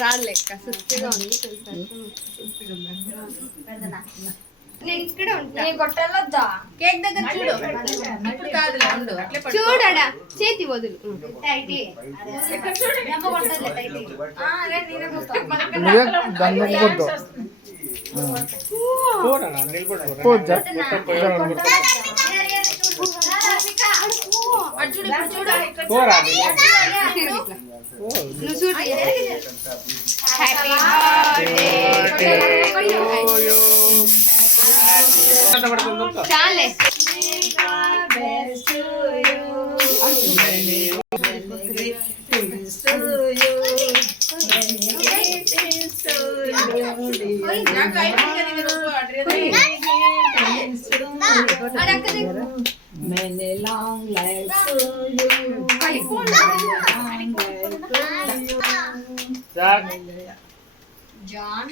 రాడు లెక్క సుస్థిగా ఉంది. నేను ఇక్కడే ఉంటా. కొట్టాలొద్దా కేక్ దగ్గర చూడు. ఇప్పుడు కాదులే ఉండు. చూడడా చేతి వదులు. చాలే Many long lives to you. John.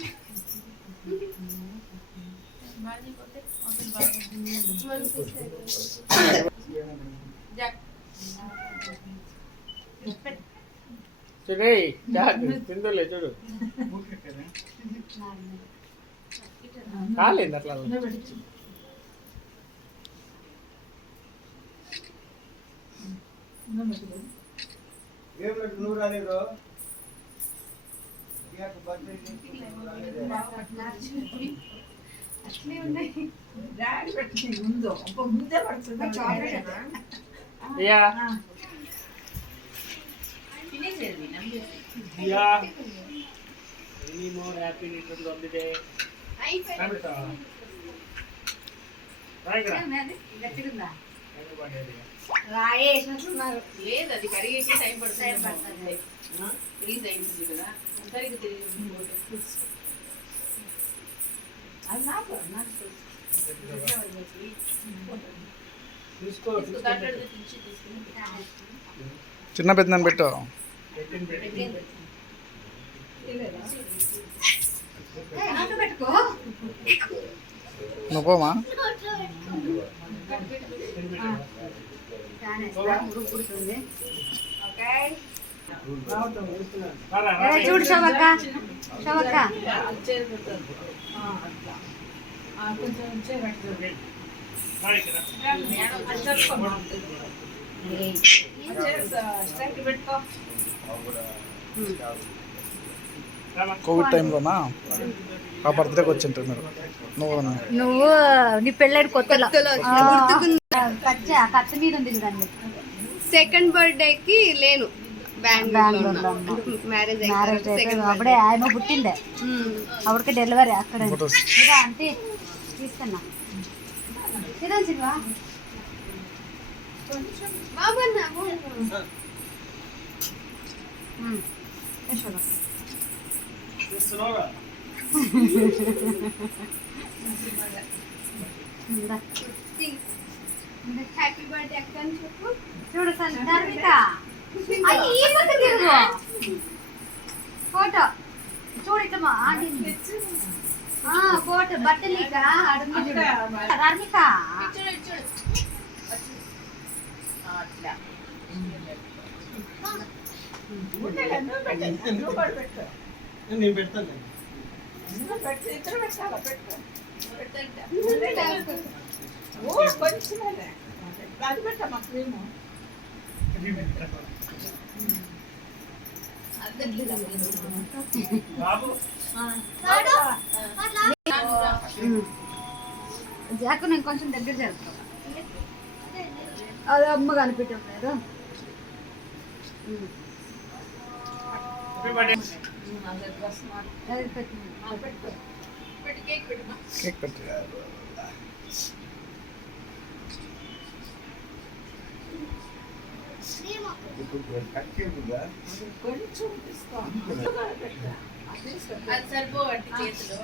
చూడే తిందలే చూడు కాలేదు అట్లా నువ్వు రాలేదు ముందే పడుతుంది. Any more happy returns of the day. లేదు అది కరిగేకి టైం పడుతుంది. ప్లీజ్ అయింది కదా అందరికి తెలియదు. చిన్న పెద్దనాన్ని పెట్టు. నువ్వు పోమా చూడు శోభక్క శోభక్క కోవిడ్ టైంలోనా ఆ బర్త్డేకి వచ్చింటారు మీరు. నువ్వు నీ పెళ్ళాడు కొత్తలో కచ్చ మీద ఉంది చూడండి. సెకండ్ బర్త్డేకి లేను బెంగళూరులో మ్యారేజ్ అప్పుడే ఆయన పుట్టిండే అప్పటికే డెలివరీ అక్కడ అంటే తీసుకున్నా సిల్వా హ్యాపీ బర్త్డే అక్క అని చెప్పు. చూడు ధార్మిక ఫోటో చూడు ఇట్లా ఫోటో బట్టలు ధార్మిక నేను పెడతాను. జాకు నేను కొంచెం దగ్గర చేస్తాను. అది అమ్మ కనిపెట్టాం లేదు. కేక్ పెట్టు. అది సరిపోవట్టి చేతులు